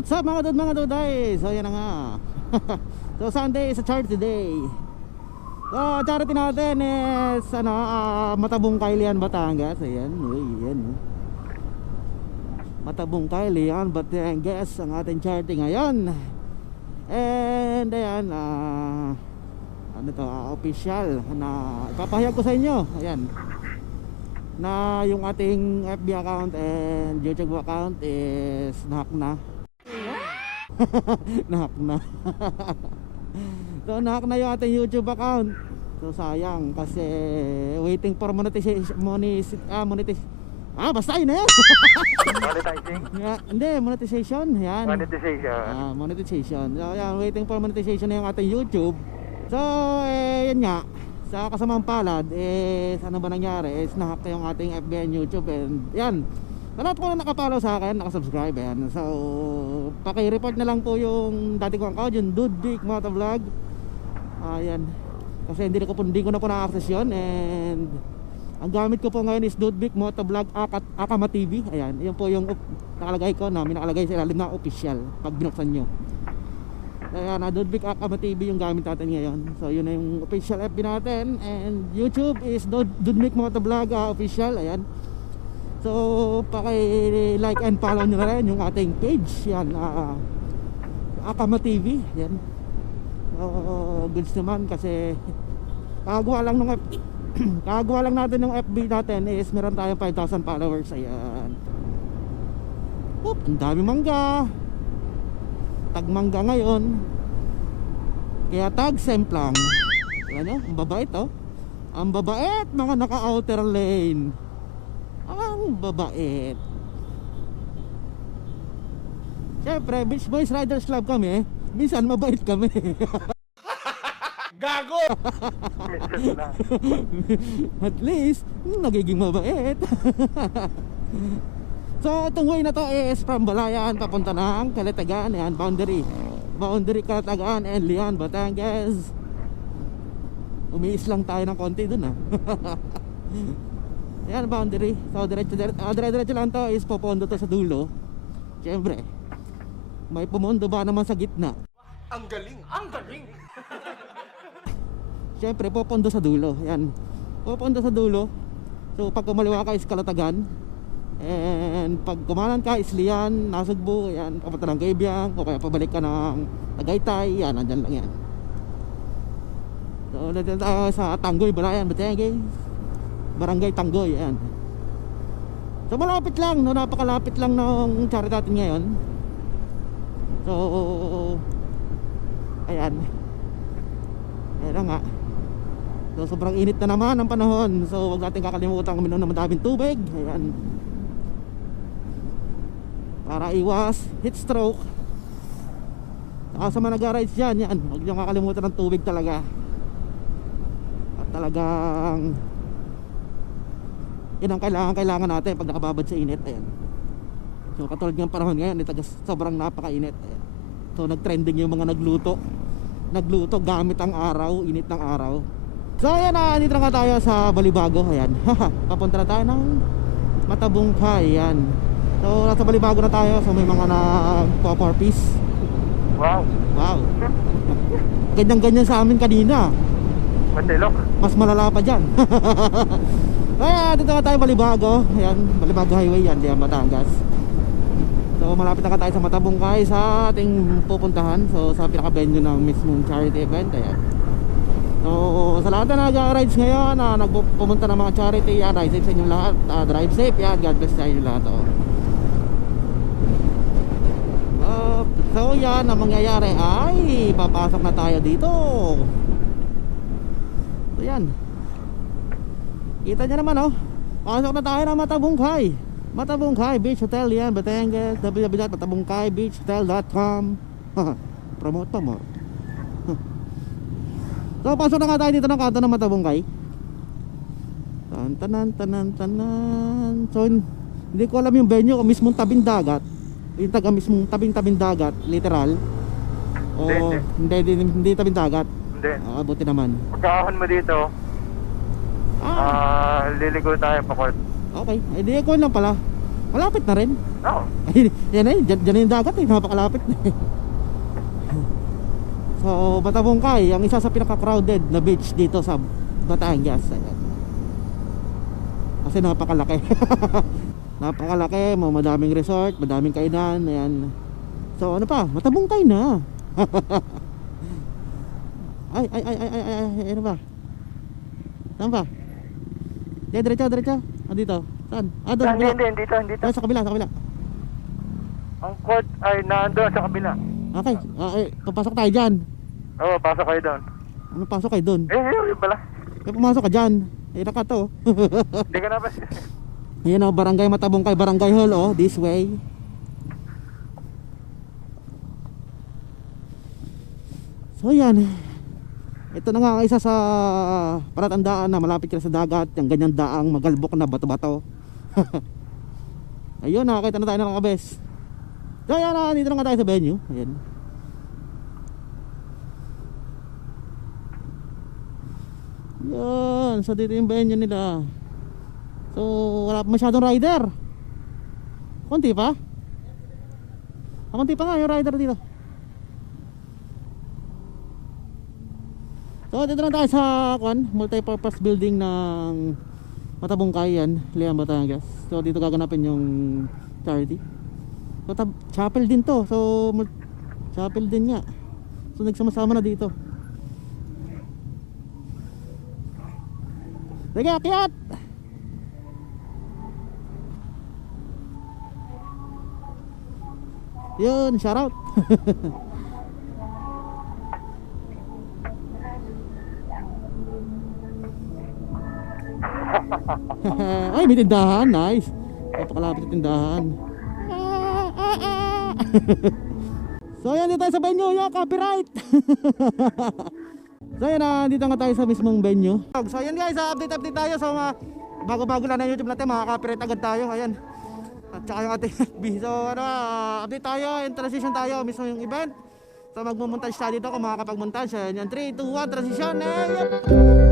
what's up mga duday? So yan na nga. So Sunday is a charity day. So charity natin is Matabong Kailian, Batangas. Ayan, ayan. Matabong Kailian, Batangas ang ating charity ngayon. And ayan, official na ipapahayag ko sa inyo. Ayan, na yung ating FB account and YouTube account is nahack na. Nahack na. So nahack na yung ating YouTube account. So sayang kasi waiting for monetization. Basta yun na yan. Monetizing? Hindi, monetization. Yan. Monetization. Monetization. So yan, waiting for monetization na yung ating YouTube. So yan nga, sa kasamang palad ano ba nangyari is nahack yung ating FB and YouTube. And yan, sa lahat po na nakapollow sa akin, nakasubscribe, yan. So paki-report na lang po yung dati kong account, yung Dude Big Motovlog. Yan, kasi hindi ko na po na-access yun. And ang gamit ko po ngayon is Dude Big Motovlog Akama TV. Ayan, yun po yung nakalagay ko, nakalagay sa ilalim na official pag binuksan nyo. Ayan, Dude Big Akama TV yung gamit natin ngayon. So yun na yung official FB natin. And YouTube is Dude Big Motovlog official. Ayan, so paki-like and follow nyo na rin yung ating page. Yan, Akama TV. Yan, goods naman kasi kagawa lang natin ng FB natin is meron tayong 5,000 followers. Ayan. Ang dami mangga. Tag mangga ngayon. Kaya tag semplang. Ano? Ang babait oh. Ang babait mga naka-outer lane. Ang babait. Siyempre, Beach Boys Riders Club kami. Minsan mabait kami. Gago! At least nagiging mabait. So itong way na to is from Balayan papunta ng Calatagan. Yan, boundary Calatagan and Lian, Batangas. Umiis lang tayo ng konti dun Yan, boundary. So diretso lang to is popondo to sa dulo. Siyempre, may pumondo ba naman sa gitna. Ang galing! Ang galing! Siyempre, popondo sa dulo. Yan, popondo sa dulo. So pag kumaliwa ka is Calatagan. And pag kumanan ka is Lian, Nasugbu. Yan, papunta ng Gabyang. O kaya pabalik ka ng Tagaytay. Yan, nandyan lang yan. So nandyan tayo sa Tanggoy, Balayan, Batangas. Barangay Tanggoy. Yan, so malapit lang, no? Napakalapit lang ng charity natin ngayon. So ayan, ayan na nga. So sobrang init na naman ang panahon. So huwag natin kakalimutan uminom ng madaming tubig. Ayan, para iwas heat stroke. Saka sa mga nag-rides dyan, yan, huwag nyo kakalimutan ng tubig talaga. At talagang yun ang kailangan natin pag nakababad sa init. Ayan, so katulad ng panahon ngayon, sobrang napakainit. Ayan, so nagtrending yung mga nagluto gamit ang araw, init ng araw. So ayan na, dito na nga tayo sa Balibago. Ayan, papunta na tayo ng Matabong Kailian. Ayan, so nasa Balibago na tayo. So may mga nagpo-4-piece. Wow! Ganyan sa amin kanina. Matilok? Mas malala pa dyan. Ayan, dito na tayo Balibago. Ayan, Balibago Highway yan, diyan Batangas. So malapit na tayo sa Matabong Kailian sa ating pupuntahan. So sa pinaka-venue ng mismong charity event. Ayan, so sa lahat na nag-rides ngayon, nagpupunta ng mga charity, yan, ride safe sa inyong lahat. Drive safe, yan, God bless sa inyong lahat. So yan, ang mangyayari ay papasok na tayo dito. So yan, kita nyo naman pasok na tayo ng Matabong Kailian Beach Hotel. Yan, Batangas, www.matabongkaibeachhotel.com. Promote pa mo. So pasok na nga tayo dito ng kanto ng Matabong Kailian. Tanan. So hindi ko alam yung venue, mismong tabing dagat. Yung taga mismong tabing dagat, literal. O hindi tabing dagat. Hindi. Buti naman. Pagkahon mo dito, liligo tayo pa court. Okay, hindi ko lang pala. Malapit na rin. Oo. Ay, yan na yun, dyan na yung dagat eh, napakalapit na eh. So, Batabungkay, ang isa sa pinaka-crowded na beach dito sa Batangas. Ayan. Kasi napakalaki. Napakalaki, madaming resort, madaming kainan, ayan. So, ano pa? Batabungkay na. Ay, ano ba? Saan ba? Diretso. Andito. Saan? Doon, sa kabila. Hindi, dito. Doon, sa kabila. Ang court ay nandoon sa kabila. Okay, papasok tayo dyan. Oo, pasok kayo doon. Ano, pasok kayo doon? Yun pala. Pumasok ka dyan. Naka to. Hindi ka na ba? Ayan o, Barangay Matabungkay, Barangay Hall o, this way. So yan. Ito na nga ang isa sa palatandaan na malapit ka na sa dagat. Yung ganyan daang magalbok na bato-bato. Ayun, nakakita na tayo ng kabes. So yan, dito na nga tayo sa venue. Ayan. Yan, so dito yung venue nila. So wala pa masyadong rider. Konti pa. Konti pa nga yung rider dito. So dito na tayo sa multipurpose building ng Matabungkay yan, Liam, Batangas. So dito gaganapin yung charity. So chapel din to. So chapel din nga. So nagsama-sama na dito. Sige, akyat! Yun, shout out. Ay, may tindahan, nice. Napakalapit yung tindahan. So yan, dito tayo sa venue, yung copyright. So yan, dito nga tayo sa mismong venue. So yan guys, update tayo sa mga bago-bago lang na YouTube natin, makaka-copyright agad tayo, ayan. At saka yung ating FB. So ano, update tayo, in transition tayo, mismo yung event. So magmumontage tayo dito kung makakapag-montage. Yan, 3, 2, 1, transition, yep.